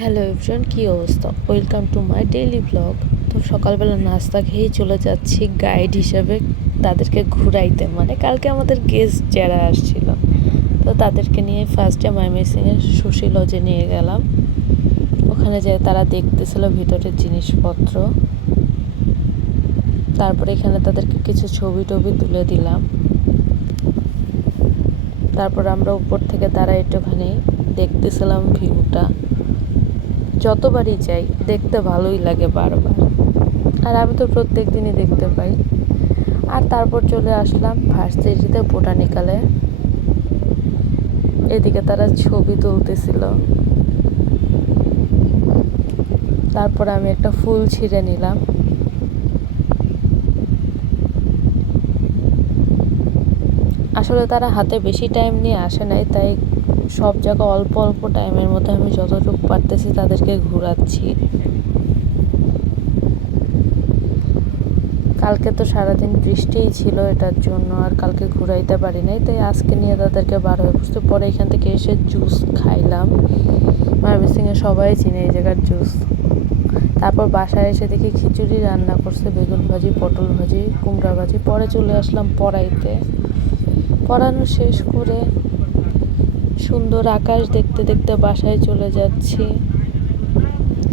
Hello everyone, কী অবস্থা? Welcome to my daily blog. তো সকালবেলা নাস্তা খেয়েই চলে যাচ্ছি গাইড হিসাবে তাদেরকে ঘুরাইতে, মানে কালকে আমাদের গেস্ট যারা আসছিল তো তাদেরকে নিয়ে ফার্স্টে ময়মনসিংহের সুশী লজে নিয়ে গেলাম। ওখানে যেয়ে তারা দেখতেছিল ভিতরের জিনিসপত্র, তারপরে এখানে তাদেরকে কিছু ছবি টবি তুলে দিলাম। তারপর আমরা উপর থেকে তারা একটুখানি দেখতেছিলাম ভিউটা। যতবারই যাই দেখতে ভালোই লাগে বারবার, আর আমি তো প্রত্যেক দিনই দেখতে পাই। আর তারপর চলে আসলাম ভার্সিটিতে বোটানিক্যালে। এদিকে তারা ছবি তুলতেছিল, তারপর আমি একটা ফুল ছিঁড়ে নিলাম। আসলে তারা হাতে বেশি টাইম নিয়ে আসে নাই, তাই সব জায়গা অল্প অল্প টাইমের মধ্যে আমি যতটুকু পারতেছি তাদেরকে ঘোরাচ্ছি। কালকে তো সারাদিন বৃষ্টিই ছিল, এটার জন্য আর কালকে ঘুরাইতে পারি নাই, তাই আজকে নিয়ে তাদেরকে বার হয়ে বসতে। পরে এখান থেকে এসে জুস খাইলাম। ময়মনসিংহে সবাই চিনে এই জায়গার জুস। তারপর বাসায় এসে দেখি খিচুড়ি রান্না করছে, বেগুন ভাজি, পটল ভাজি, কুমড়া ভাজি। পরে চলে আসলাম পড়াইতে। পড়ানো শেষ করে সুন্দর আকাশ দেখতে দেখতে বাসায় চলে যাচ্ছি।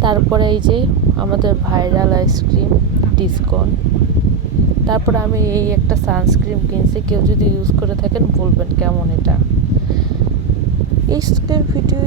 তারপরে এই যে আমাদের ভাইরাল আইসক্রিম ডিসকন। তারপর আমি এই একটা সানস্ক্রিন কিনছি, কেউ যদি ইউজ করে থাকেন বলবেন কেমন এটা। এই ভিডিও